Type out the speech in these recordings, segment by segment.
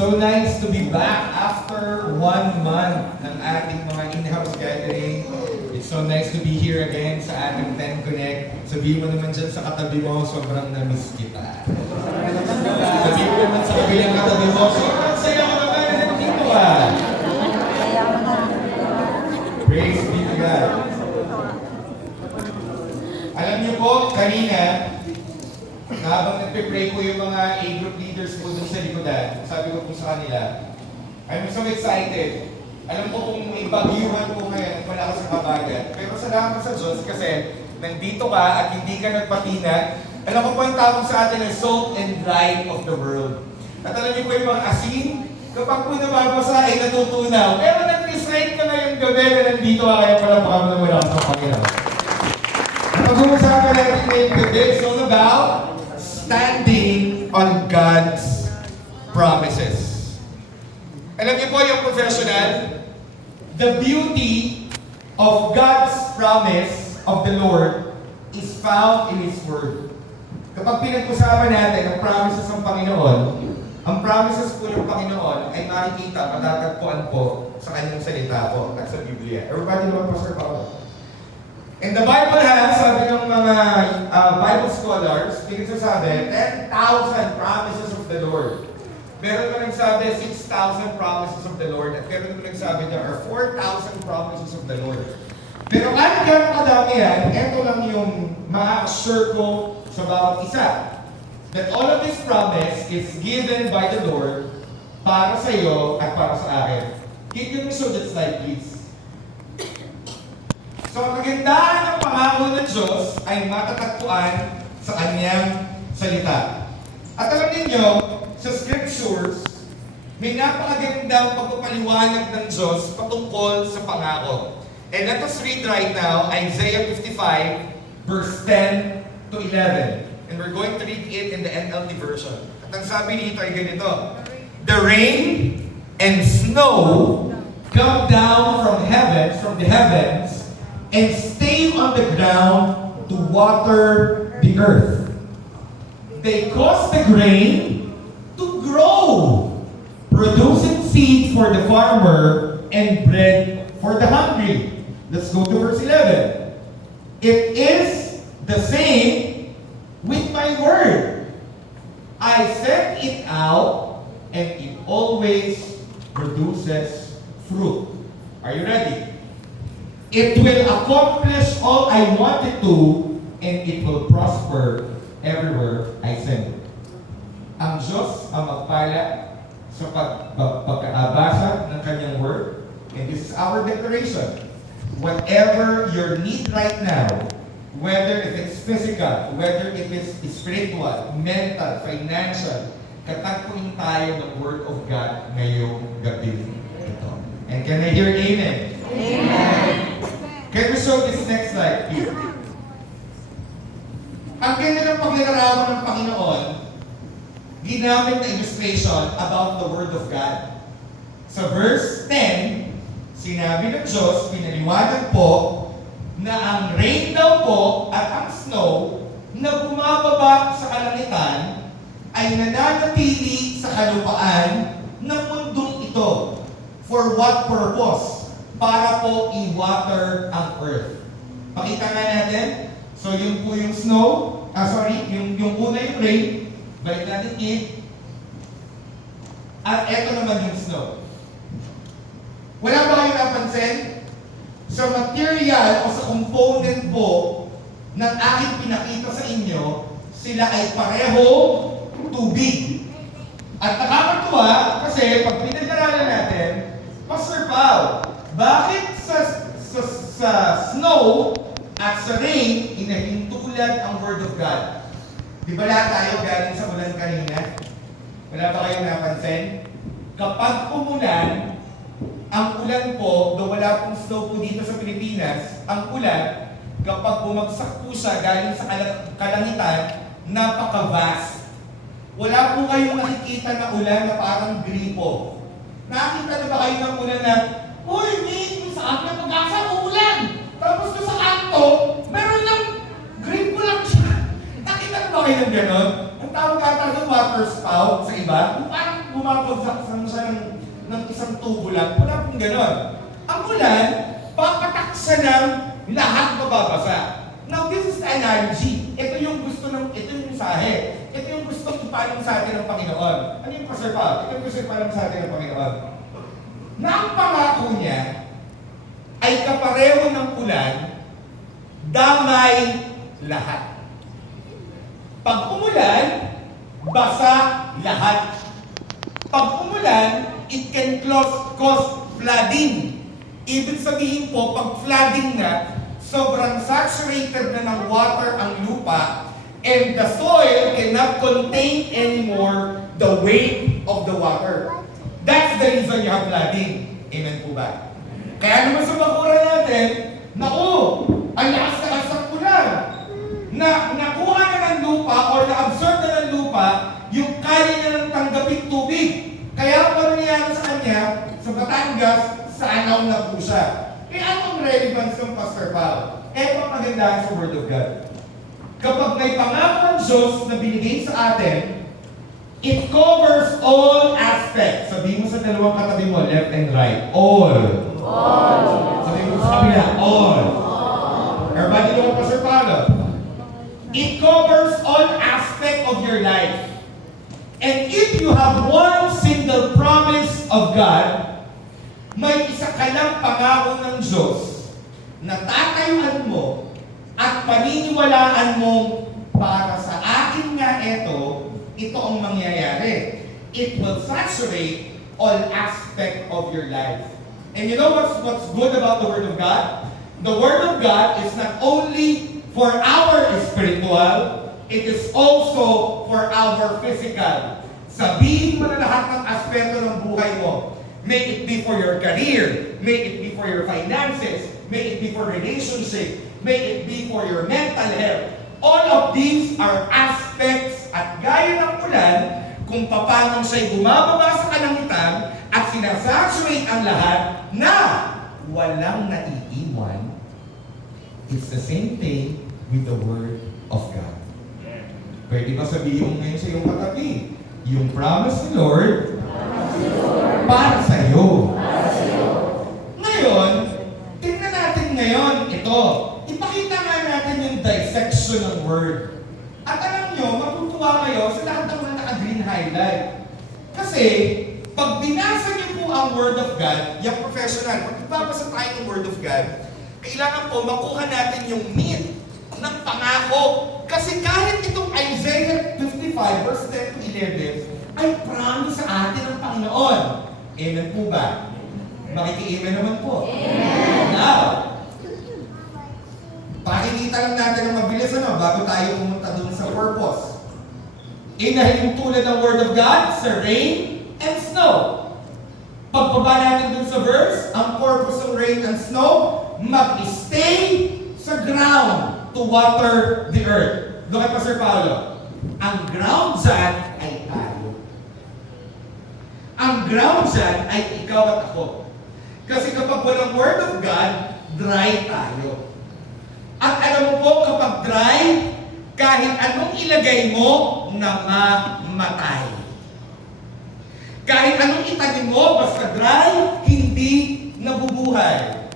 So nice to be back after 1 month ng ating mga in-house gathering. It's so nice to be here again sa ating 10 Connect. Sabihin mo naman dyan sa katabi mo, sobrang na-miss kita. Sabihin mo naman sa kabilang katabi mo, sobrang saya ko naman na nandito ka. Praise be to God. Alam niyo po, kanina, habang nagpe-pray ko yung mga A-group leaders ko dun sa likodan, sabi ko po sa kanila, I'm so excited. Alam ko kung may bagyuhan ko ngayon, wala ka sa kabagat. Pero salamat sa Diyos kasi nandito ka at hindi ka nagpatinag. Alam ko po ang tawag sa atin ay salt and light of the world. At alam niyo po yung mga asin, kapag po nababasa ay natutunaw. Pero nag-recite ka ngayong gabi na nandito ka, kaya pala baka mo na wala sa Panginoon. Pag-uusapan natin ngayon today is all about standing on God's promises. Alam niyo po yung professional, the beauty of God's promise of the Lord is found in His Word. Kapag pinag-usapan natin ang promises ng Panginoon, ang promises po ng Panginoon ay makikita, matatagpuan po sa kanyang salita po at sa Biblia. Everybody naman po, Sir Paolo. And the Bible has, sabi ng mga Bible scholars, pinagsasabi, 10,000 promises of the Lord. Meron naman nagsabi, 6,000 promises of the Lord. At meron naman nagsabi, there are 4,000 promises of the Lord. Pero kahit gano'ng kadami yan, ito lang yung ma-assure ko sa bawat isa. That all of this promise is given by the Lord para sa iyo at para sa akin. Can you show that slide, please? So, ang kagandahan ng pangako ng Diyos ay matatagpuan sa Kanyang salita. At alam ninyo, sa Scriptures, may napakagandang pagpapaliwanag ng Diyos patungkol sa pangako. And let us read right now Isaiah 55, verse 10 to 11. And we're going to read it in the NLT version. At ang sabi dito ay ganito, the rain and snow come down from the heavens, and stay on the ground to water the earth. They cause the grain to grow, producing seed for the farmer and bread for the hungry. Let's go to verse 11. It is the same with my word. I sent it out, and it always produces fruit. Are you ready? It will accomplish all I want it to, and it will prosper everywhere I send it. Ang Diyos ang magpala sa pagkakabasa ng Kanyang Word, and this is our declaration. Whatever your need right now, whether if it's physical, whether if it's spiritual, mental, financial, katagpuin tayo ng Word of God ngayong gabi ito. And can I hear amen? Amen. Can we show this next slide, please? Ang ganda ng paglalarawan ng Panginoon, ginamit na illustration about the Word of God. Sa verse 10, sinabi ng Diyos, pinaliwanag po, na ang rain daw po at ang snow na bumababa sa kalangitan ay nananatili sa kalupaan ng mundong ito. For what purpose? Para po i-water ang earth. Pakita nga natin. So, yun po yung snow. Yung una yung rain. Balik natin it. At eto naman yung snow. Wala ba kayong napansin? Sa material o sa component po ng aking pinakita sa inyo, sila ay pareho tubig. At nakakatuwa kasi pag pinag-aralan natin, Pastor Pao, bakit sa snow at sa rain, inahintulan ang Word of God? Di ba lahat tayo galing sa ulan kanina? Wala ba kayong napansin? Kapag umulan, ang ulan po, though wala pong snow po dito sa Pilipinas, ang ulan, kapag bumagsak po siya galing sa kalangitan, napaka-vast. Wala po kayong nakikita na ulan na parang gripo. Nakita na ba kayo ng ulan na, uy, may saan na pag-asa uulan? Tapos doon sa kanto, meron lang, gripo lang siya. Nakita na ba kayo ng gano'n? Ang tawag ata ng water spout sa iba, parang bumabagsak siya ng isang tubo lang. Wala pong ganon. Ang ulan, papataksa ng lahat mababasa. Now, this is the analogy. Ito yung mensahe. Ito yung gustong ipalam sa atin ng Panginoon. Ano yung Pastor Paul? Ito yung gusto ipalam sa atin ng Panginoon. Na ang pangako niya ay kapareho ng ulan, damay lahat. Pag umulan, basa lahat. Pag umulan, it can cause flooding. Ibig sabihin po, pag flooding na, sobrang saturated na ng water ang lupa, and the soil cannot contain anymore the weight of the water. That's the reason you have flooding. Amen po ba? Kaya naman sa bakura natin, ang lakas-lakas ng ulan, na nakuha na ng lupa or na-absorb na ng lupa yung kaya niya ng tanggapin tubig. Kaya pa nangyayari sa kanya, sa Batangas, sa Anaw na po siya. Anong relevance ng Pastor Paul? Ito ang magandaan sa Word of God. Kapag may pangako ng Diyos na binigay sa atin, it covers all aspects. Sabihin mo sa dalawang katabi mo, left and right. All. Sabihin mo sa kabila, all. Everybody know Pastor Paul? It covers all aspects of your life. And if you have one single promise of God, may isa ka lang pangako ng Diyos na tatayuan mo at paniniwalaan mo para sa akin nga ito ang mangyayari. It will saturate all aspect of your life. And you know what's good about the Word of God? The Word of God is not only for our spiritual, it is also for our physical. Sabihin mo na lahat ng aspeto ng buhay mo. May it be for your career, may it be for your finances, may it be for relationship, may it be for your mental health. All of these are aspects at gaya ng ulan kung paano siya'y bumababa sa kalangitan at sinasaturate ang lahat na walang naiiwan. It's the same thing with the Word of God. Pwede ba sabihin mo ngayon sa iyong katabi, yung promise ni Lord, para sa iyo. Ngayon, tingnan natin ngayon ito. Ipakita nga natin yung dissection ng Word. At alam nyo, matutuwa kayo sa lahat ng mga naka-green highlight. Kasi, pag binasa niyo po ang Word of God, yung professional, pag nagbabasa tayo ng Word of God, kailangan po makuha natin yung meat ng pangako. Kasi kahit itong Isaiah 55 verse 10 to 11 ay promise sa atin ng Panginoon. Amen po ba? Makiki-amen naman po. Amen. Now, pakikita lang natin ang mabilis bago tayo pumunta dun sa purpose. Tulad ng Word of God sa rain and snow. Pagbaba natin dun sa verse, ang purpose ng rain and snow, mag-stay sa ground to water the earth. Doon kay Pastor Paulo, ang ground dyan ay tayo. Ang ground dyan ay ikaw at ako. Kasi kapag walang Word of God, dry tayo. At alam mo po, kapag dry, kahit anong ilagay mo, namamatay. Kahit anong itanim mo, basta dry, hindi nabubuhay.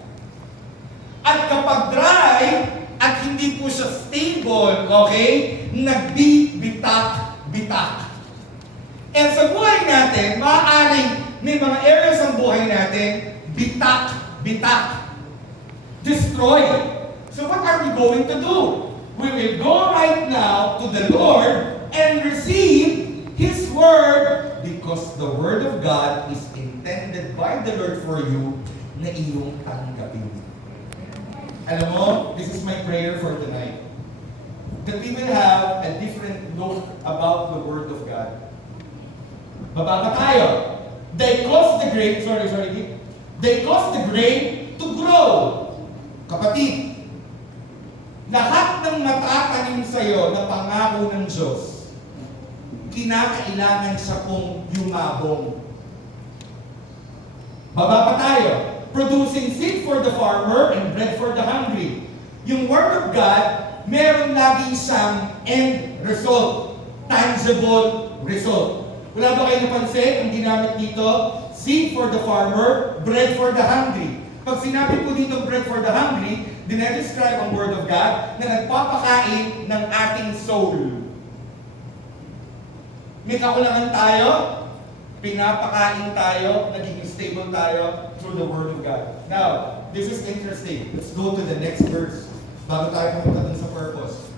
At kapag dry, at hindi po siya stable, okay, nagbibitak-bitak. And sa buhay natin, maaaring may mga areas ng buhay natin, bitak-bitak. Destroy. So what are we going to do? We will go right now to the Lord and receive His Word because the Word of God is intended by the Lord for you na iyong tanggapin. Alam mo, this is my prayer for tonight. That we will have a different look about the Word of God. Baba pa tayo. They cause the grain, they cause the grain to grow. Kapatid, lahat ng matatanim sa'yo na pangako ng Diyos, kinakailangan siya pong yumabong. Baba pa tayo. Producing seed for the farmer and bread for the hungry. Yung Word of God, meron laging siyang end result, tangible result. Wala ba kayo napansin? Ang ginamit dito, seed for the farmer, bread for the hungry. Pag sinabi po dito bread for the hungry, dinedescribe ang Word of God na nagpapakain ng ating soul. May kakulangan tayo, pinapakain tayo, naging stable tayo through the Word of God. Now, this is interesting. Let's go to the next verse bago tayo pumunta dun sa purpose.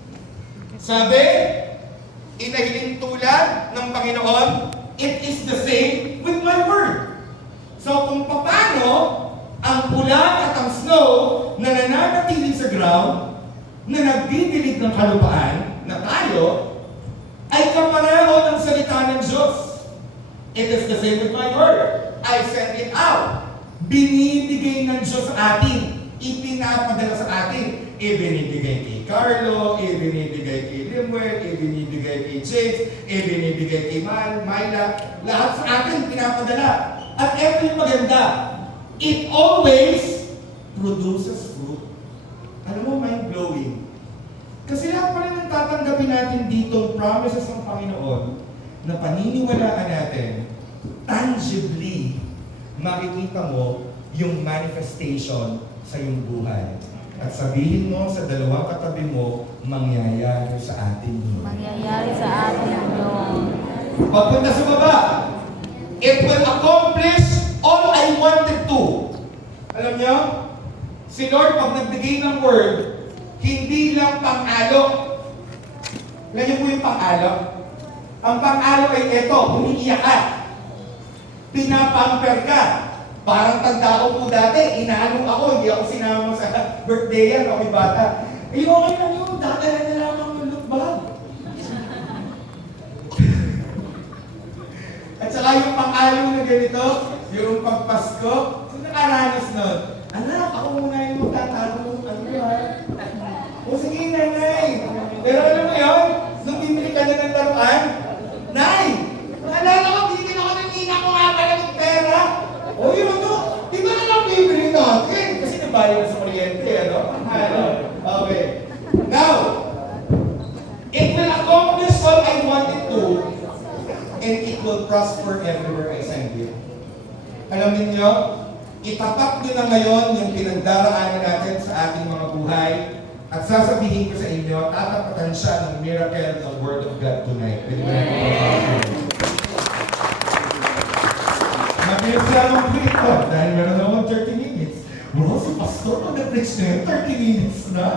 Sabi, inahiling tulad ng Panginoon, it is the same with my word. So kung paano ang ulan at ang snow na nananatili sa ground, na nagdidilig ng kalupaan, na tayo, ay kapareho ng salita ng Diyos. It is the same with my word. I send it out. Binibigay ng Diyos sa atin. Ipinapadala sa atin. Ibinibigay kay Carlo, ibinibigay kay Limuel, ibinibigay kay James, ibinibigay kay Myla. Lahat sa atin pinapadala. At ito yung maganda. It always produces fruit. Alam mo, mind-blowing. Kasi lahat pa rin ang tatanggapin natin dito promises ng Panginoon na paniniwalaan natin, tangibly, makikita mo yung manifestation sa iyong buhay. At sabihin mo sa dalawang katabi mo, mangyayari sa atin yun. Mangyayari sa atin yun. Pagpunta sa baba, it will accomplish all I wanted to. Alam niyo, si Lord pag nagbigay ng word, hindi lang pang-alok. Alam niyo po yung pang-alok? Ang pang-alok ay ito, umiiyak ka. Pinapamper ka. Parang tanda ko po dati, inaalok ako, hindi ako sinama sa birthday yan, ako'y bata. Eh, okay lang yun, dadala na lamang yung look bag. At saka yung pang-alok na ganito, yung pagpasko, sino nakaranas nun? Anak, ako muna yung magtatalo. Ano yun? O sige, nanay. Pero alam mo yun, nung bibili ka na ng laruan, Nay, naalala ko, bibili ako ng ina ko nga pala ng pera. O yun, no? Di ba na lang bibili natin? Kasi nabayad na sa kuryente, ano? Ano? Okay. Now, it will accomplish what I wanted to, and it will prosper everywhere I send it. Alam niyo, itapat nyo na ngayon yung pinagdaraanan natin sa ating mga buhay at sasabihin ko sa inyo, tatapatan siya ng miracle ng Word of God tonight. Mabilis lang ang preach ko dahil meron naman 30 minutes. Bro, si Pastor pag nag-preach na yun, 30 minutes na.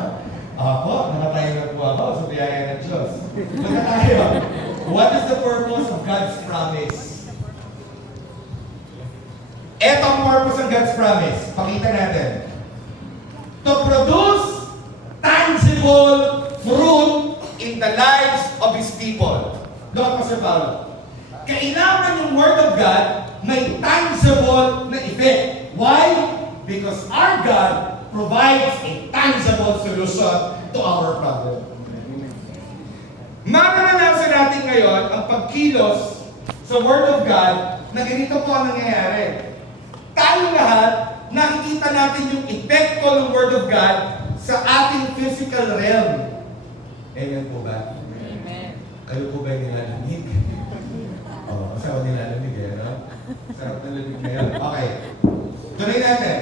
Ako, nakatayo na po ako sa biyaya ng Diyos. Punta tayo. What is the purpose of God's promise? Ito ang purpose ng God's promise. Pakita natin. To produce tangible fruit in the lives of His people. Doon, Pastor Paulo. Kailangan yung Word of God may tangible na effect. Why? Because our God provides a tangible solution to our problem. Maranasan natin ngayon ang pagkilos sa Word of God na ganito po ang nangyayari. Tayo lahat, nakikita natin yung epekto ng Word of God sa ating physical realm. Amen po ba? Amen. Kayo po ba yung nilalamig? Oo, masarap nilalamig eh, no? Sarap na lamig na yun. Okay. Tuloy natin.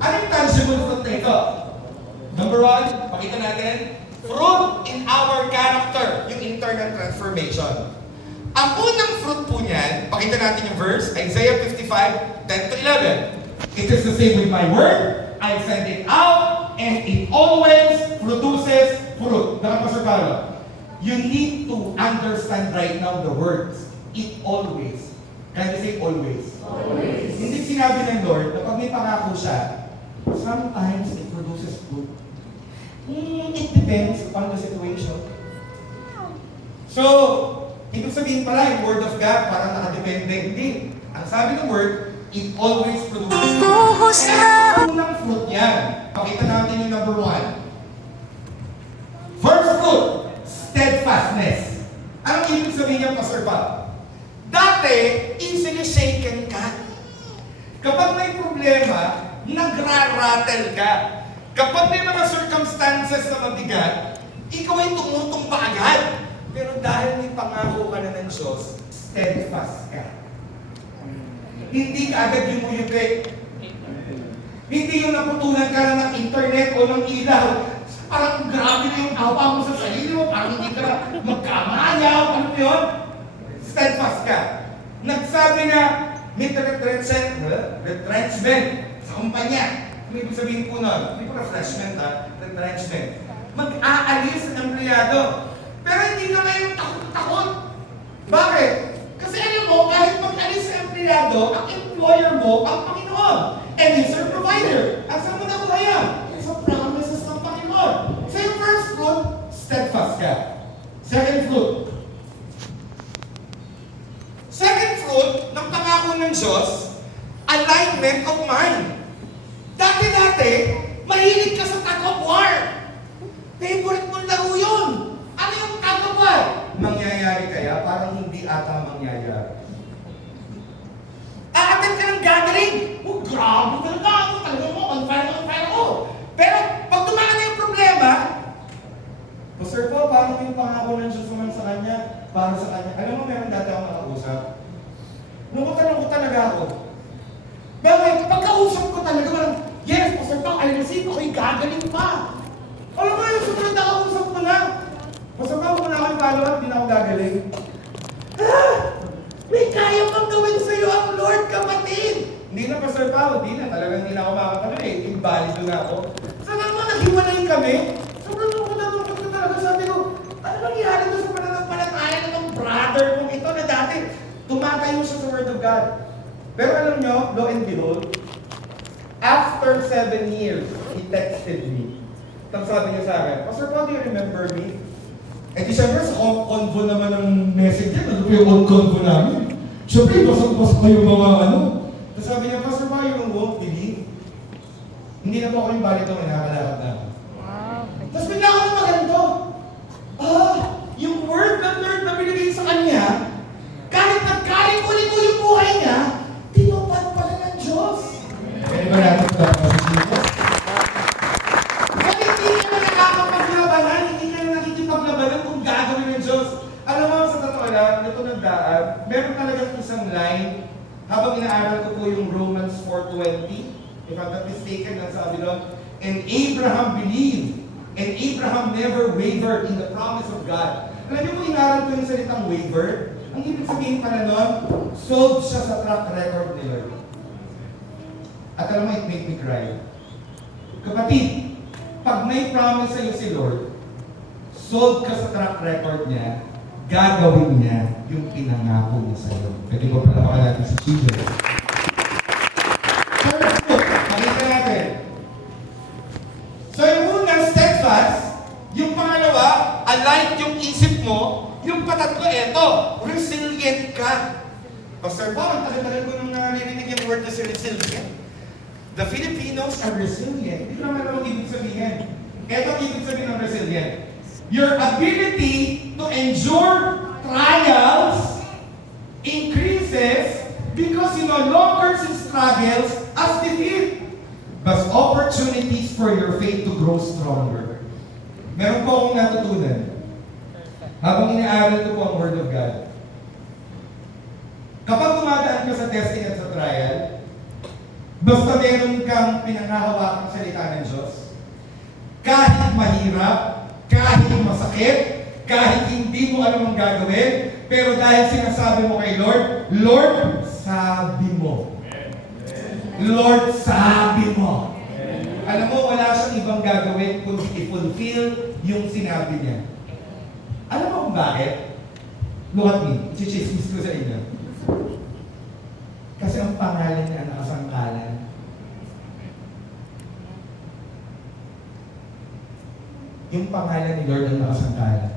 Ano yung tangible fruit na ito? Number 1, pakita natin. Fruit in our character. Yung internal transformation. Ang unang fruit po niyan, pakita natin yung verse, Isaiah 55, 10-11. It is the same with my word. I send it out, and it always produces fruit. Pastor Carlo, you need to understand right now the words. It always. Can you say always? Always. Hindi sinabi ng Lord na pag may pangako siya, sometimes it produces fruit. It depends upon the situation. So, ibig sabihin pala, yung Word of God parang nakadepende. Hindi. Ang sabi ng Word, it always produces fruit. Kaya ang unang fruit yan. Pakita natin yung number 1. First fruit, steadfastness. Anong ibig sabihin niya, Pastor Bob? Dati, easily shaken ka. Kapag may problema, nagra-rattle ka. Kapag may mga circumstances na mabigat, ikaw ay tumutong pa agad. Pero dahil may pangako ka na ng Diyos, steadfast ka. Hindi ka agad yumuyupi. Hindi yung naputulan ka na ng internet o ng ilaw. Parang grabe na yung awa mo sa sarili mo. Parang hindi ka magkamayaw. Ano mo yun? Steadfast ka. Nagsabi na may retrenchment sa kumpanya. Ano ibig sabihin po nun? Hindi po refreshment ha? Retrenchment. Mag-aalis ang empleyado. Pero hindi ka ngayon takot-takot. Bakit? Kasi alam mo, kahit mag-alis sa empleyado, ang employer mo, ang Panginoon. And He's your provider. At saan mo nakuha yan? Sa promises ng Panginoon. So yung first fruit, steadfast ka. Second fruit. Second fruit ng pangako ng Diyos, alignment of mind. Dati-dati, mahilig ka sa tug-of-war. Favorite mong laro yun. Ano yung tug-of-war? Mangyayari kaya? Parang hindi ata mangyayari. Aatin ka ng gathering. Oh, grabe talaga ako. Talaga mo, on fire ako. Pero, pag dumaan na yung problema, Pastor po, paano yung pangako ng Diyos naman sa kanya? Para sa kanya. Alam mo, meron dati akong nakausap. Lungkot talaga ako. Bakit? Pagkausap ko talaga, parang, yes, Pastor Pao, I receive, ako'y gagaling pa. Alam mo, yung sumunod na kausap ko na. Pastor Pao, kung na ako yung follow-up, hindi na ako gagaling. May kaya pang gawin sa'yo ang Lord, kapatid! Hindi na, Pastor Pao, hindi na. Talagang hindi na ako makakatagal eh. Invalido na ako. Saka mo, naghiwalay kami. Sobrang lungkot ko talaga. Sabi ko, ano nangyari doon sa pananampalataya ng brother kong ito na dati tumatayo siya sa Word of God. Pero alam nyo, lo and behold, after 7 years, he texted me. Tapos sabi niya sa akin, Pastor Paul, do you remember me? Eh di siyempre sa convo naman ng messenger, ano yung convo namin? Siyempre, basag-basag ko yung mga ano. Tapos sabi niya, Pastor Paul, you won't believe. Hindi na po ako yung balik ko, nakakalakad na ako. Tapos bigla ako na maganto. Yung word ng Lord na binigay sa kanya, kahit nagkaling-uli ko yung buhay niya, tinupad pala ng Diyos. Pwede ba natin ito ang masisipo? Kasi hindi ka na nakakapaglabanan, hindi ka na nakikipaglabanan kung gagawin ng Diyos. Alam mo, sa totoo lang, ito nagdaan, meron talagang isang line, habang inaaral ko po yung Romans 4:20, if I'm not mistaken, sabi doon, and Abraham believed, and Abraham never wavered in the promise of God. Alam niyo kung inaaral ko yung salitang waver, ang ibig sabihin pala nun, sold siya sa track record ni Lord. At alam mo, it made me cry. Kapatid, pag may promise sa'yo si Lord, sold ka sa track record niya, gagawin niya yung pinangako niya sa'yo. Pwede ko pala baka natin sa Jesus. First book, makita natin. So yung unang steadfast, yung pangalawa, aligned yung isip mo, yung patatlo, eto, resilient ka. Pastor Paul, ang tagal-tagal ko nung naririnig yung word na si resilient. The Filipinos are resilient. Hindi naman alam ang ibig sabihin. Eto ang ibig sabihin ng resilient. Your ability to endure trials increases because you no longer see struggles as defeat, but opportunities for your faith to grow stronger. Meron po akong natutunan. Habang inaaral ko po ang Word of God. Kapag dumadaan ka sa testing at sa trial, basta meron kang pinanghahawakang salita ng Diyos, kahit mahirap, kahit masakit, kahit hindi mo alam ang gagawin, pero dahil sinasabi mo kay Lord, Lord, sabi mo. Lord, sabi mo. Alam mo, wala siyang ibang gagawin kundi i-fulfill yung sinabi niya. Alam mo kung bakit? Look at me. Chichismis ko sa inyo. Kasi ang pangalan niya nakasangkalan. Yung pangalan ni Lord ang nakasangkalan.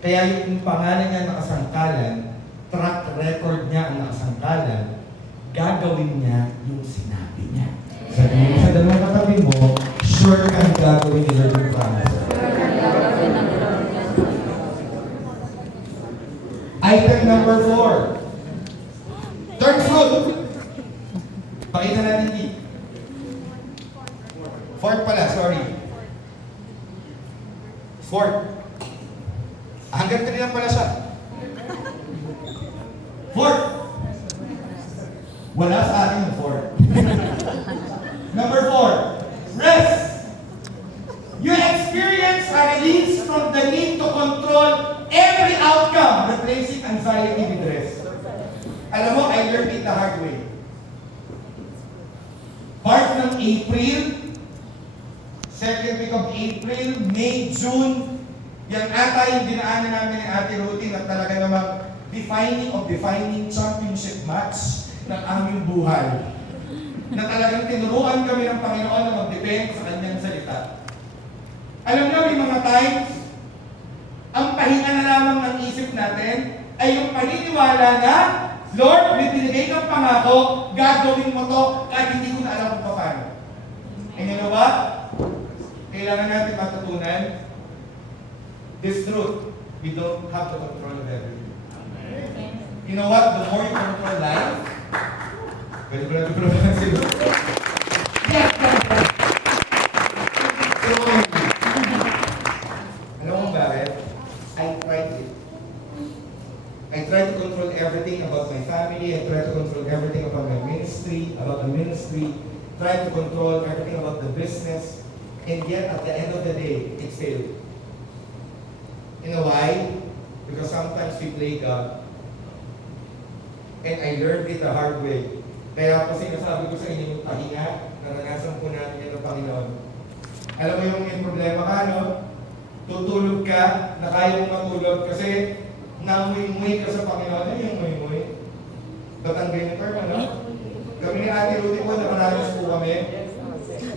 Kaya yung pangalan niya nakasangkalan, track record niya ang nakasangkalan, gagawin niya yung sinabi niya. Sabi mo sa dalawang katabi mo, sure kang gagawin ni Lord yung promise. Item number 4. Third fruit. Pakita natin dito. Fourth pala, sorry. Fourth. Hanggang 3 lang pala siya. Wala sa atin yung 4. Number 4, rest. You experience a release from the need to control every outcome, replacing anxiety with rest. Alam mo, I learned it the hard way. Part ng April, second week of April, May, June, yan ata yung dinaanan namin ni Ate Ruthie na talaga namang defining championship match ng aming buhay. Na talagang tinuruan kami ng Panginoon na mag-depend sa kanyang salita. Alam niyo, may mga times, ang pahinga na lamang ng isip natin ay yung paniniwala na, Lord, may binigay kang pangako, gagawin mo to, kahit hindi ko na alam kung paano. And you know what? Kailangan natin matutunan this truth. We don't have the control of everything. You know what? The more you control life, pwede ko natin promote sila. Yes! So, alam mo bakit? I tried it. I try to control everything about my family. I try to control everything about my ministry, try to control everything about the business. And yet, at the end of the day, it failed. You know why? Because sometimes we play God. And I learned it the hard way. Kaya po sinasabi ko sa inyo yung pahinga, naranasan po natin yan ng Panginoon. Alam mo yung problema ka, no? Tutulog ka, na kaya mong matulog kasi namuy-muy ka sa Panginoon. Ano yung muy-muy? Batanggay ng term, ano? Kami ni Ate Ruthie po, nakaranas po kami.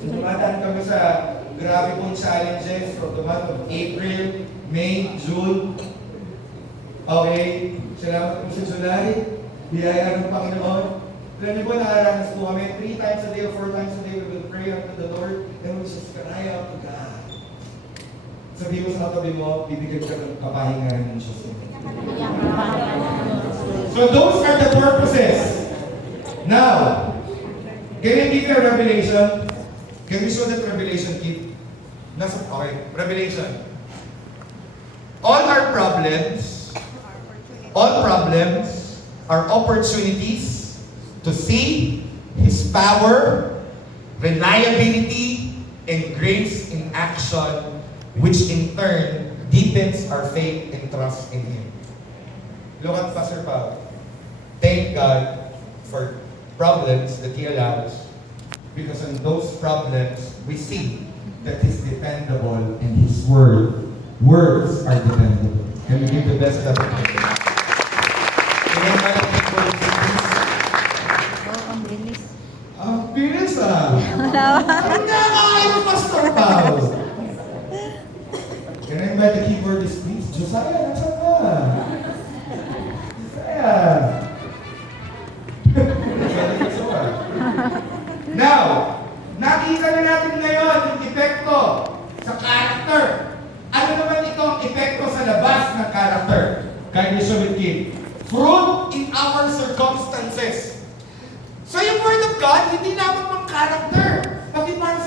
Dumadaan kami sa grabe pong challenges from the month of April, May, June. Okay, salamat po sa July. Biyaya ng Panginoon. Alam niyo po, nakaranas po kami 3 times a day or 4 times a day. We will pray unto the Lord and we just cry out to God. Sabi mo sa katabi mo, bibigyan ka ng kapahingahan ng Diyos. So those are the purposes. Now, can I give you a revelation? Can we show that revelation, Kid? Okay, revelation. All problems are opportunities to see His power, reliability, and grace in action, which in turn deepens our faith and trust in Him. Look at Pastor Paul. Thank God for problems that He allows, because in those problems, we see that He's dependable and His words are dependable. Can we give the best clap? Ang bilis. Ang bilis Ang nakakain mo, Pastor Paul! Can I invite the keyboardist, please? Josiah, nasaan ka? Josiah! Now, nakita na natin ngayon yung epekto sa character. Ano naman ito ang epekto sa labas ng character? Can you show it, kid? Fruit in our circumstances. So yung Word of God, hindi lamang pang character, pati pang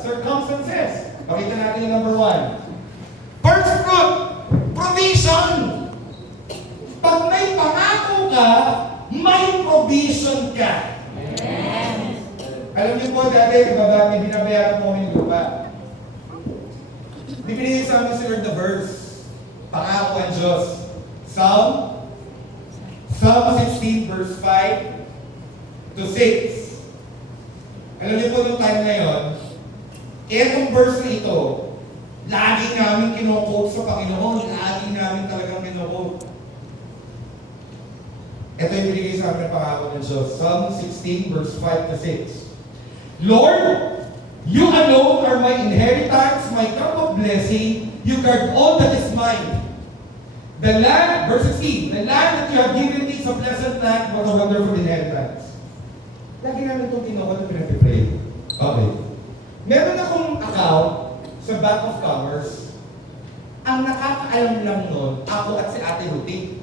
circumstances. Pakita natin yung number 1. First fruit, provision. Pag may pangako ka, may provision ka. Alam niyo po, dati, may binabayaran po kami ng lupa. Binigay sa amin si Lord the verse. Pangako ang Diyos. Psalm 16 verse 5 to 6. Alam niyo po nung time na yun, etong verse na ito, lagi namin kino-quote sa Panginoon. Lagi namin talagang kino-quote. Ito yung binigay sa amin ng pangako ng Diyos. Psalm 16 verse 5 to 6. Lord, You alone are my inheritance, my cup of blessing. You guard all that is mine. The land, verse 16, the land that you have given me is a pleasant land, what a wonderful inheritance. Lagi namin itong kinuha na pinag-pray. Okay. Meron akong account sa Bank of Commerce. Ang nakakaalam lang nun, ako at si Ate Ruthie.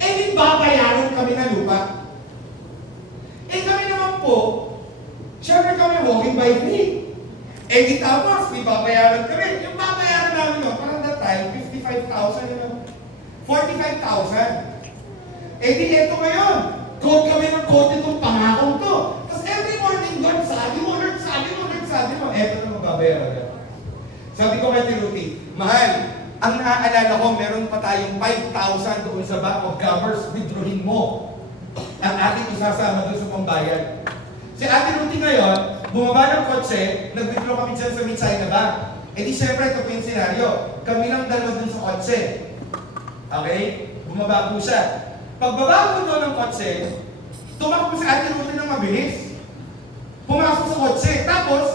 Eh, di babayaran kami na lupa. Eh, kami naman po, siyempre kami walking by faith. Eh di tapos, di babayaran kami. Yung babayaran namin yun, parang that time, 55,000, 45,000. Eh di eto ngayon, Code kami ng code itong pangakong to. Tapos every morning, Lord, sabi mo, Lord, sabi mo, Lord, sabi mo. Eto na magbabayaran ka. Sabi ko kay Tiruti, mahal, ang naaalala ko, meron pa tayong 5,000 doon sa Bank of Commerce, withdrawin mo. Ang ating isasama doon sa pambayad. Si Ate Ruti ngayon, bumaba ng kotse, nag-withdraw kami dyan sa Mitsay na Bank. E di syempre, ito po yung senaryo. Kami lang dalawa dun sa kotse. Okay? Bumaba po siya. Pagbaba po doon ng kotse, tumakbo si Ate Ruti ng mabilis. Pumasok sa kotse. Tapos,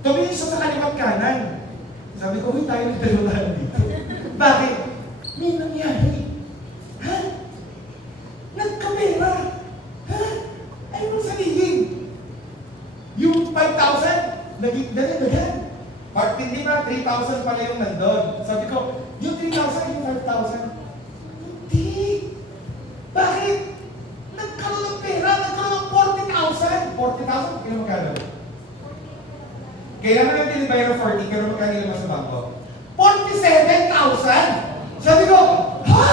tumingin siya sa kaliwat kanan. Sabi ko, huy, tayo nagdalawahan dito. Bakit? May nangyari. Ha? Nagkamera. Ha? Ay, mong sabihin. Yung 5,000, naging dalagan. Part hindi ba, 3,000 pala yung nandun. Sabi ko, yung 3,000, yung 5,000. Hindi. Bakit? Nagkaroon ng pera, nagkaroon ng 40,000. 40,000, kaya magkano? Kailangan natin dinibayar ng 40, pero magkano naman sa bangko? 47,000! Sabi ko, ha?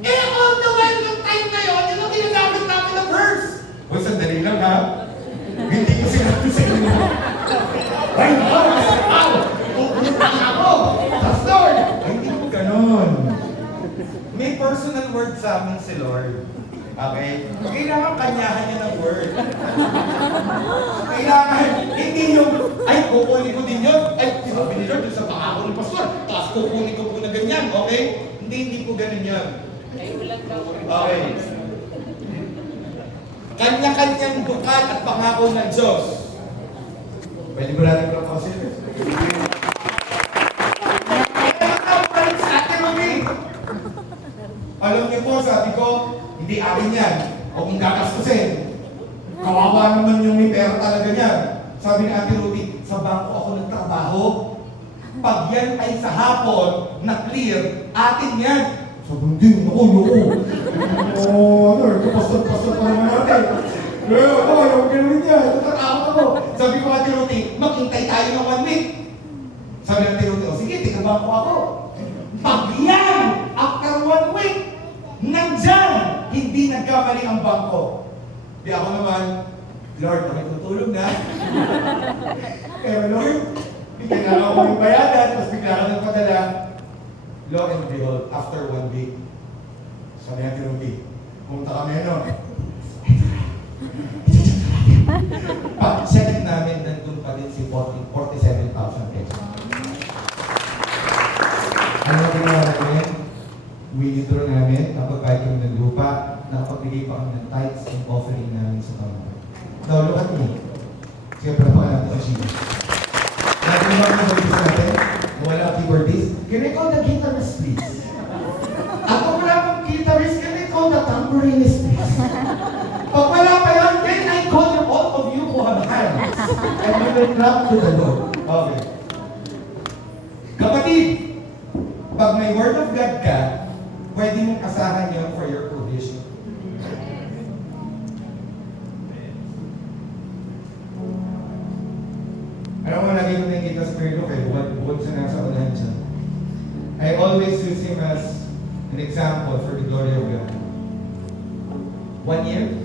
Eh, all the while yung time na yun, yun ang ginagamit namin na verse. O, sandali lang ha. Hindi ko sinabi sa inyo. Ay, wow! Pupunta ako! Pastor! Ay, hindi ko ganun. May personal word sa amin si Lord. Okay? Kailangan kanyahan niya ng word. Kailangan, hindi yung, ay, kukunin ko din yun. Ay, sabi ni Lord, sa pangako ni Pastor, tapos kukunin ko po na ganyan, okay? Hindi po ganun yan. Okay. Kanya-kanyang bukal at pangako ng Diyos. Pwede ba natin ko kasi? Alam niyo po, sabi ko, hindi akin yan. O kung gagastusin. Kawawa naman yung may pera talaga niyan. Sabi ni Ate Ruti, sa bangko ako nagtrabaho. Pag yan ay sa hapon na clear, atin yan. Sabi, hindi, naku. Oo, kapastor pa naman natin. Ako, yung gawin niya, natatakot ako. Sabi ko Ate Ruti, maghintay tayo ng 1 week. Sabi ni Ate Ruti, o sige, tigabangko ako. Pag yan, after 1 week, nandyan, hindi nagkamali ang bangko. Di ako naman, Lord, nakitutulog na. Pero Lord, bigyan na ako ng bayadan, tapos bigla ka nagpadala. Lo and behold, after 1 week, sabi natin Ruti, pumunta kami Pag-check namin, nandun pa rin si 47,000 pesos. Ano na ginawa namin? Withdraw namin, nakapag-buy kami ng lupa, nakapagbigay pa kami ng tithes and offering namin sa Panginoon. Now, look at me. Siyempre pa natin sa Sheila. Natin ba ang mga natin? Wala ang keyboardist. Can I call the guitarist, please? At kung wala pang guitarist, can I call the tambourist, please? Pag wala pa yun, then I call you all of you who have hands. And you will clap to the Lord. Okay. Kapatid, pag may word of God ka, pwede mong asahan yun for your provision. Alam mo, lagi ko nakikita sa Perlo kayo, bukod sa nasa unahan siya. I always use him as an example for the glory of God. 1 year?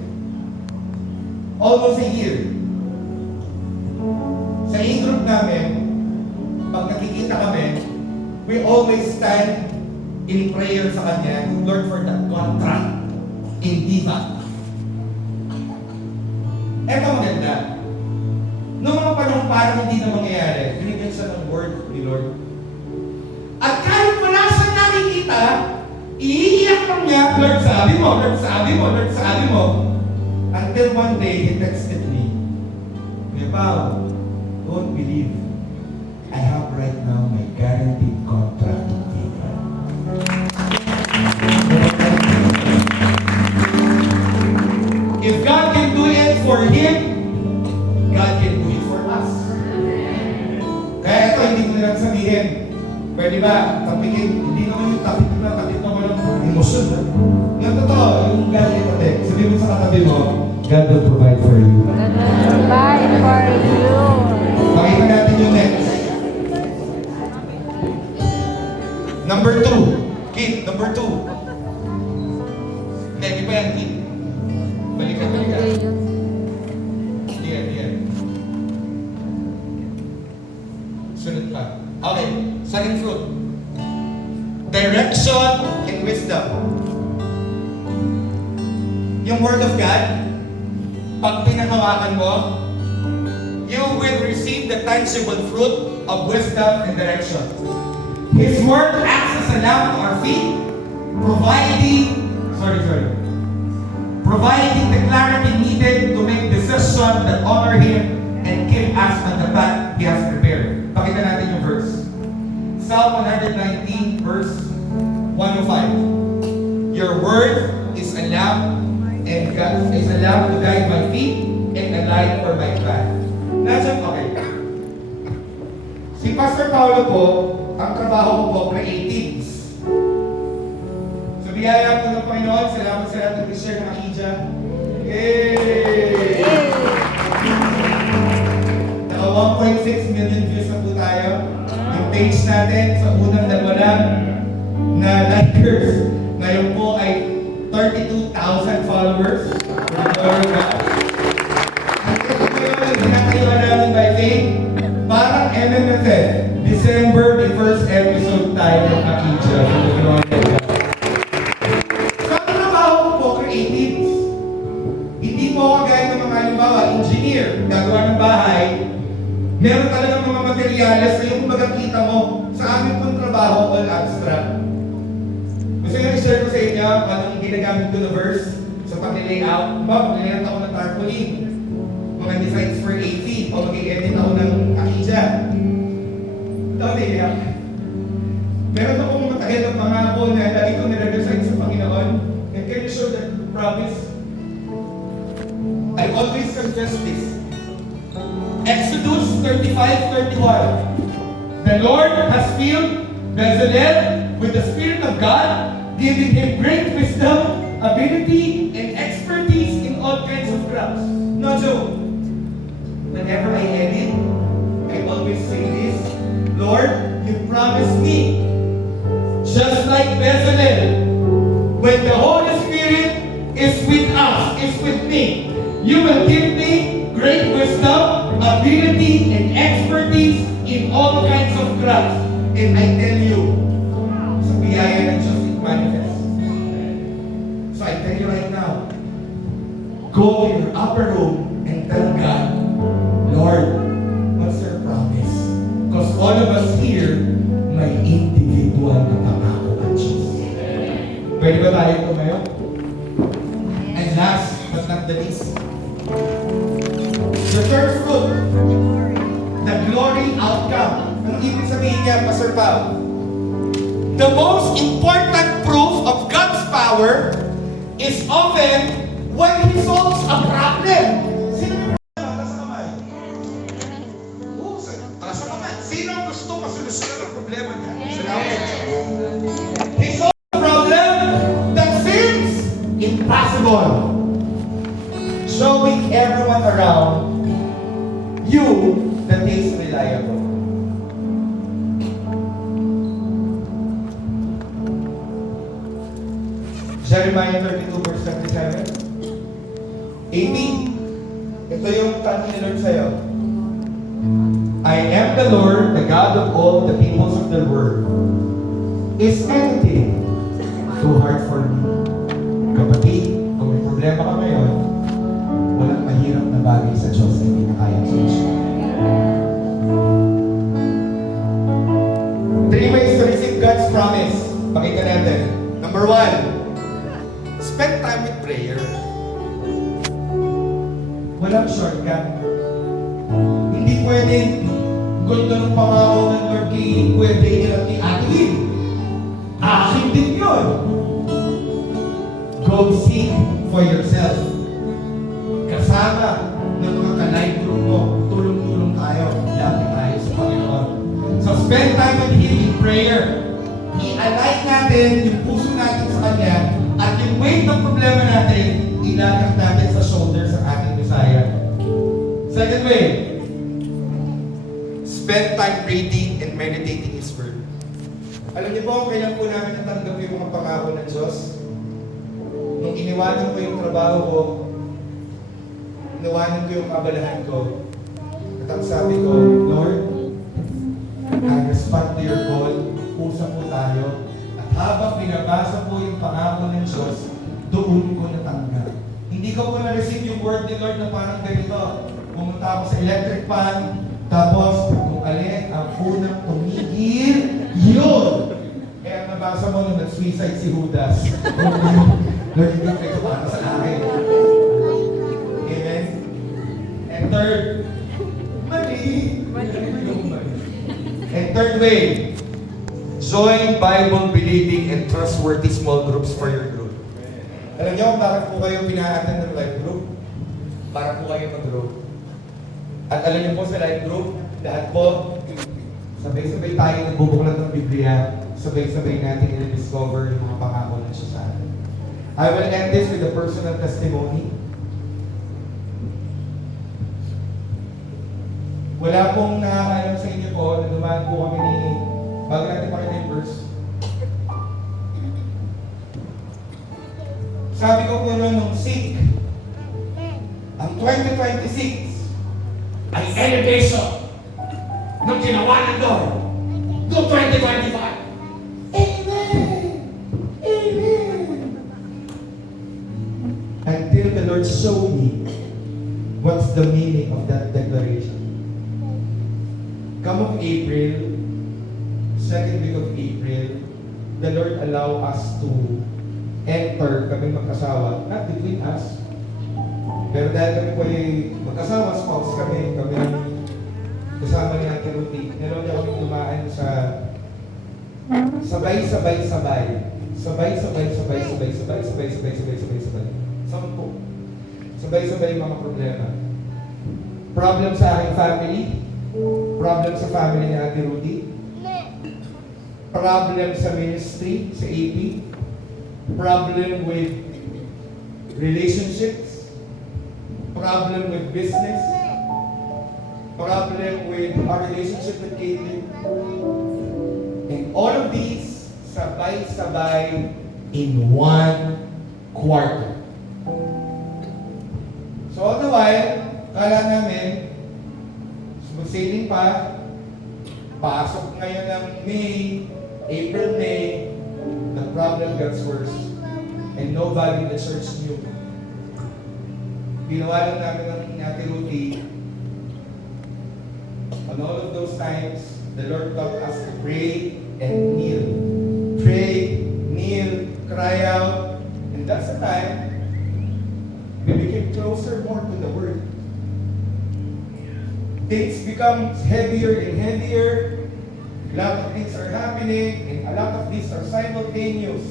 Almost a year. Sa in-group namin, pag nakikita kami, we always stand in prayer sa Kanya, Lord, for that contract in Diva. Eto maganda. Noong mga panahon parang hindi na mangyayari, binigyan siya ng word ni Lord. At kahit wala siyang nakikita, iiyak lang niya, Lord, sabi mo, Lord, sabi mo, Lord, sabi mo. Until one day, he texted me, Pao, don't believe. I have right now my guaranteed contract in Diva. If God can do it for him, God can do it for us. Kaya ito, hindi ko nilang sabihin. Pwede ba, tapikin, hindi naman yung tapik naman ng emosyon. Yung totoo, yung galing natin. Sabi mo sa katabi mo, God will provide for you. God will provide for you. Pakita natin yung next. Number 2. Kid, number 2. Hindi pa yan, hindi. Balikan, balikan. Diyan. Sunod pa. Okay, second fruit. Direction and wisdom. Yung Word of God, pag pinanghawakan mo, you will receive the tangible fruit of wisdom and direction. His Word acts as a lamp to our feet, providing the clarity needed to make decisions that honor Him and keep us on the path He has prepared. Pakita natin yung verse. Psalm 119, verse 105. Your word is a lamp and God is a lamp to guide my feet and a light for my path. Nasaan, okay. Si Pastor Paulo po, ang trabaho ko po, creatives. So, biyaya po ng Panginoon, salamat sa lahat ng Christian na nakidya. Yay! Naka 1.6 million views na po tayo. Yung page natin sa unang dalawa lang na likers. Ngayon po ay 32,000 followers. Glory to God. Ang ginagawa namin by faith, parang MMFF, December the first episode tayo ng Akidya. Sa trabaho ko po, creatives. Hindi po ako gaya ng mga halimbawa, engineer, gagawa ng bahay. Meron talagang mga materyales na yung magkakita mo sa aming pong trabaho, all abstract. Gusto nyo i-share ko sa inyo anong ginagamit ko na verse sa pag-layout. Pag-layout ako ng tarpaulin, mga designs for AV, o mag-i-edit ako ng Akidya. Ito ang naiyak. Meron akong matagal ng pangako na lagi ko nire-design sa Panginoon. And can you show that promise? I always confess this. Exodus 35:31. The Lord has filled Bezalel with the Spirit of God, giving him great wisdom, ability, and expertise in all kinds of crafts. No joke. Whenever I edit, I always say this, Lord, you promised me, just like Bezalel, when the Holy Spirit is with us, is with me, you will give me great wisdom, ability, and expertise in all kinds of crafts. And I tell you, sa biyaya ng Diyos it manifests. So I tell you right now, go to your upper room and tell God, Lord, what's your promise? Because all of us here may individual na pangako ang Diyos. Pwede ba tayo tumayo? And last but not the least, the third fruit, the glory outcome. Anong ibig sabihin niya, Pastor Pao? The most important proof of God's power is often when He solves a problem. Sino may problema? Taas ang kamay. Taas ang kamay. Sino ang gusto masolusyonan ang problema niya? Salamat. He solves a problem that seems impossible. Showing everyone around you that is reliable. Jeremiah 32 verse 77. Amy, ito yung tanong ni Lord sa'yo. I am the Lord, the God of all the peoples of the world. Is anything too hard for me? Kapatid, kung may problema ka ngayon, walang mahirap na bagay sa Diyos na hindi na kayang solusyon. 3 ways to receive God's promise. Pakita natin. Number 1, spend time with prayer. Walang shortcut. Hindi pwedeng gusto ng pangako ng Lord kay Kuya Daniel at kay Adeline. Akin din yun. Go seek for yourself. Kasama ng mga ka-life group mo, tulong-tulong tayo, lapit tayo sa Panginoon. So spend time with Him in prayer. I-align natin yung puso natin sa Kanya at yung weight ng problema natin, ilagak natin sa shoulders ng ating Messiah. Second way, spend time reading and meditating His Word. Alam niyo po, kailan po namin natanggap yung mga pangako ng Diyos? Nung iniwanan ko yung trabaho ko, iniwanan ko yung kabalahan ko, at ang sabi ko, Lord, I respond to your call, usap po tayo, at habang binabasa po yung pangako ng Diyos, doon ko natanggap. Hindi ko po na-receive yung word ni Lord na parang ganito. Pumunta ako sa electric pan, tapos kung alin ang unang tumigil, yun! Kaya nabasa mo nung nag-suicide si Judas. Lord, hindi ko ito para sa akin. Amen? And third, mali. And third way, join Bible-believing and trustworthy small groups for your group. Alam niyo kung bakit po kayo pina-attend ng life group? Para po kayo mag-grow. At alam niyo po sa life group, lahat po, sabay-sabay tayo nagbubuklat ng Biblia, sabay-sabay natin i-discover yung mga pangako ng Diyos sa atin. I will end this with a personal testimony. Wala pong nakakaalam sa inyo po na dumaan po kami ni, bago natin pakita yung verse. Sabi ko po noon nung seek, ang 2026 ay elevation ng ginawa ng Lord to 2025. Amen! Amen! Until the Lord showed me what's the meaning of that declaration. Come of April, second week of April, the Lord allow us to enter, kami mag-asawa, not between us, pero dahil kami po ay mag-asawa, spouse kami kasama ni Ate Ruthie, meron niya kami dumaan sa sabay-sabay, 10 sabay-sabay mga problema. Problem sa aking family, problem sa family ni Ate Ruthie, problem sa ministry, sa AP, problem with relationships, problem with business, problem with our relationship with Caitlin. And all of these, sabay-sabay in 1 quarter. So all the while, kala namin, sailing pa, pasok ngayon ng May, April, May, the problem gets worse. And nobody in the church knew. Ginawa lang namin ng Ate Ruthie. On all of those times, the Lord taught us to pray and kneel. Pray, kneel, cry out. And that's the time we became closer more to the Word. Things become heavier and heavier. A lot of things are happening, and a lot of these are simultaneous.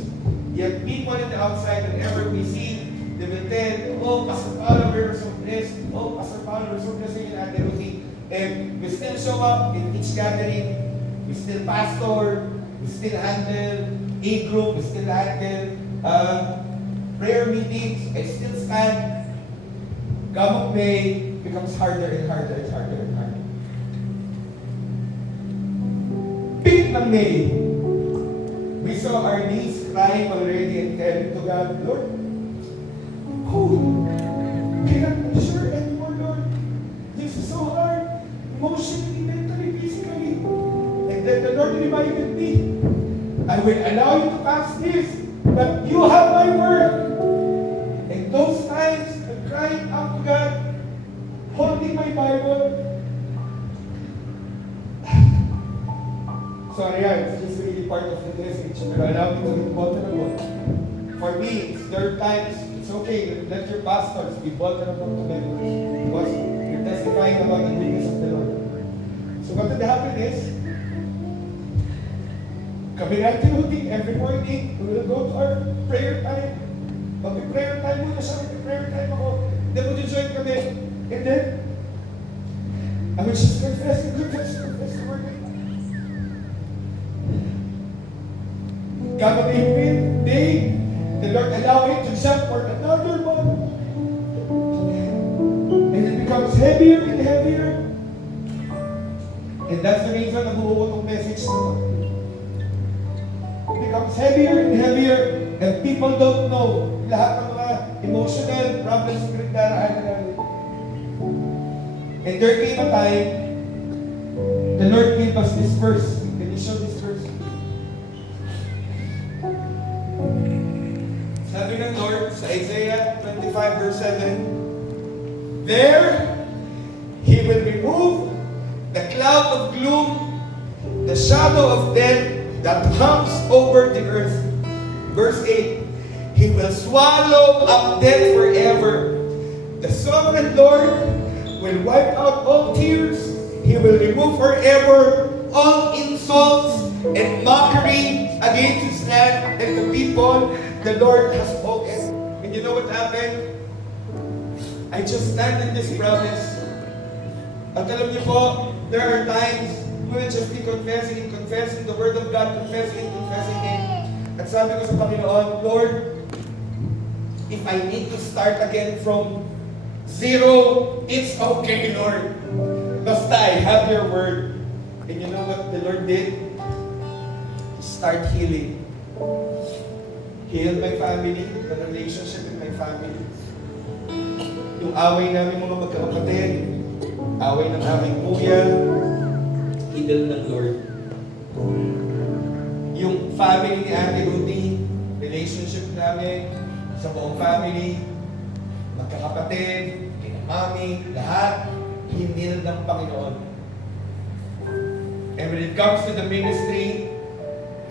Yet people on the outside, whenever we see, they will tell, oh, Pastor Paolo, we're so blessed. Oh, Pastor Paolo, we're so blessed in Ate Ruthie. And we still show up in each gathering. We still pastor. We still handle A-group. We still handle prayer meetings. I still stand. Come of May becomes harder and harder and harder and harder. Peak ng May, we saw our knees crying already and telling to God, Lord, cannot measure anymore, Lord. This is so hard, emotionally, mentally, physically. And then the Lord reminded me, I will allow you to pass this, but you have my word. And those times, I'm crying out to God, holding my Bible. Sorry, it's just really part of the message. But allow me to be vulnerable. For me, there are times, it's okay, let your pastors be vulnerable to them. Because you're testifying about the goodness of the Lord. So what would happen is, kami natin routine, every morning, we will go to our prayer time. Mag-prayer time muna siya, mag-prayer time ako. Then mag-join kami. And then, I will just confess the word. Come of April, May, the Lord allow it to jump for another month. And it becomes heavier and heavier. And that's the reason nabuo itong message na. It becomes heavier and heavier, and people don't know. Lahat ng mga emotional problems na pinagdaraanan namin. And there came a time, the Lord gave us this verse. Can you show this verse? Sabi ng Lord sa Isaiah 25 verse 7, there He will remove the cloud of gloom, the shadow of death that hangs over the earth. Verse 8, He will swallow up death forever. The sovereign Lord will wipe out all tears. He will remove forever all insults and mockery against His land and the people the Lord has spoken. And you know what happened? I just stand in this promise. At alam niyo po, there are times we will just be confessing the Word of God, confessing it. At sabi ko sa Panginoon, Lord, if I need to start again from zero, it's okay, Lord. Basta I have your Word. And you know what the Lord did? Start healing. Heal my family, the relationship with my family. Yung away namin mga magkakapatid, away ng aming kuya, heal ng Lord. Yung family ni Ate Rudy, relationship namin sa buong family, magkakapatid, kina mami, lahat, hinil ng Panginoon. And when it comes to the ministry,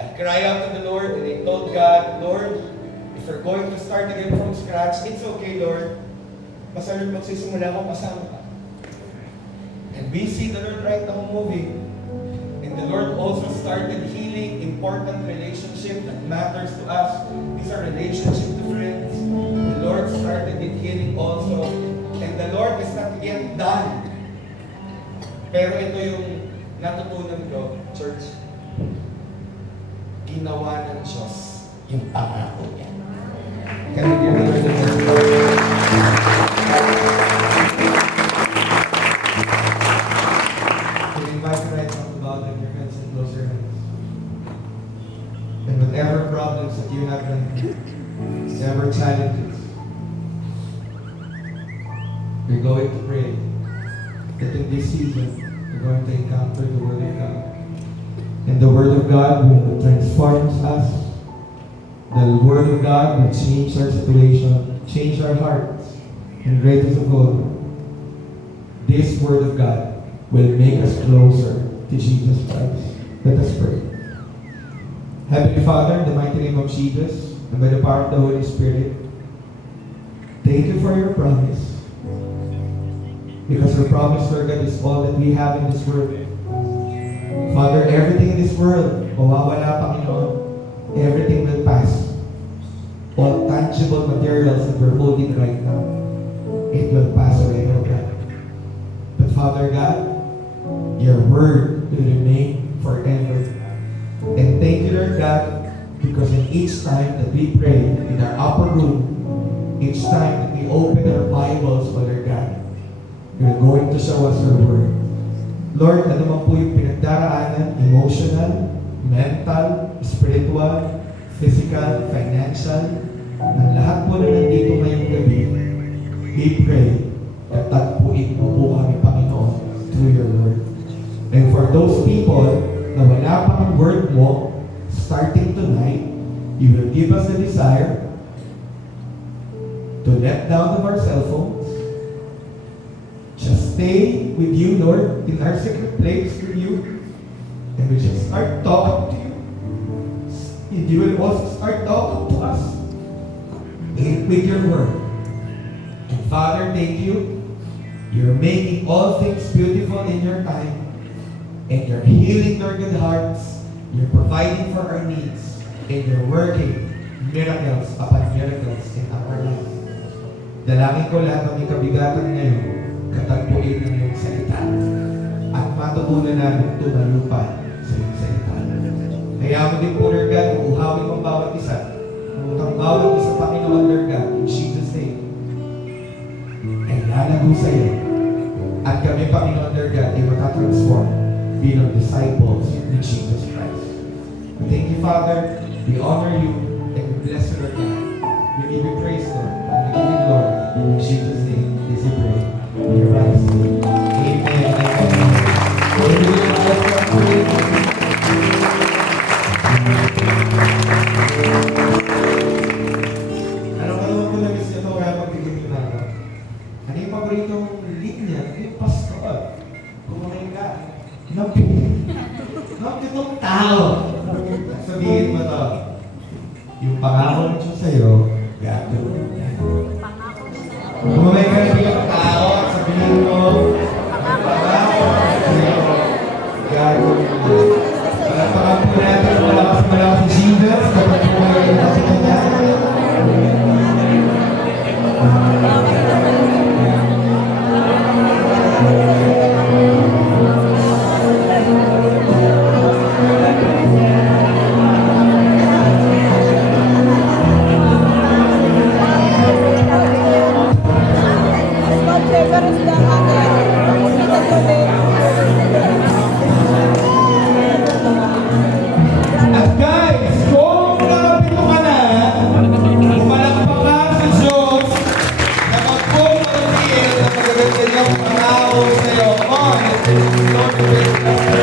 I cry out to the Lord and I told God, Lord, if we're going to start again from scratch, it's okay, Lord. Basta Lord, magsisimula ako, kasama ka. And we see the Lord right now moving. And the Lord also started healing important relationships that matters to us. These are relationships to friends. The Lord started with healing also. And the Lord is not yet done. Pero ito yung natutunan ko, church. Ginawa ng Diyos yung pangako niya. Can we give the Lord the praise? Can you invite me right now to bow down your heads and close your hands? And whatever problems that you have, whatever challenges, we're going to pray that in this season, we're going to encounter the Word of God. And the Word of God will transform us. The Word of God will change our situation, change our hearts. And greatest of all, this Word of God will make us closer to Jesus Christ. Let us pray. Heavenly Father, in the mighty name of Jesus, and by the power of the Holy Spirit, thank you for your promise. Because your promise, Lord God, is all that we have in this world. Father, everything in this world, mawawala, Panginoon. Everything will pass. All tangible materials that we're holding right now, it will pass away, Lord God. But Father God, your word will remain forever. And thank you, Lord God, because in each time that we pray in our upper room, each time that we open our Bibles, Father God, you're going to show us your word. Lord, ano man po yung pinagdaraanan, emotional, mental, spiritual, physical, financial, na lahat po na nandito ngayong gabi, we pray that tagpuin mo po kami, Panginoon, through your word. And for those people na wala pa ang word mo, starting tonight, you will give us the desire to let down of our cell phones, just stay with you, Lord, in our secret place with you, and we just start talking to you. And you will also start talking to us with your word. And Father, thank you. You're making all things beautiful in your time, and you're healing our good hearts. You're providing for our needs, and you're working miracles upon miracles in our life. Dalangin ko lahat ng may kabigatan ngayon, katagpuin ng iyong salita, at matutunan namin tumalupad sa iyong salita. Kaya mo din po, Lord God, uuhawin mong bawat isa, ang bawat isa, Panginoon, Lord God, in Jesus' name, ay lalago sa iyo. At kami, Panginoon, Lord God, ay matatransform bilang disciples ni Jesus Christ. Thank you, Father. We honor you and we bless you, Lord God. We give you praise, Lord, and we give you glory. In Jesus' name, this we pray. Everybody say, Amen. Ano ka naman po na-miss nito kaya pagbigyan nyo na ako? Ano yung paboritong linya? Ano yung pastor? Kumain ka. Napitong tao. Sabihin mo to. Yung pangako ng Diyos sa'yo, gagawin niya. Kumain ka na yung tao at sabihin mo, yung pangako ng sa'yo, gagawin niya. Palapakan po natin ang malakas si Jesus kapag kumain na sa kanya. At guys, kung nakapito ka na, pumalakpak ka sa Diyos na magpupulapin na magaganda niyang pangako sa'yo. Come on, let's do it.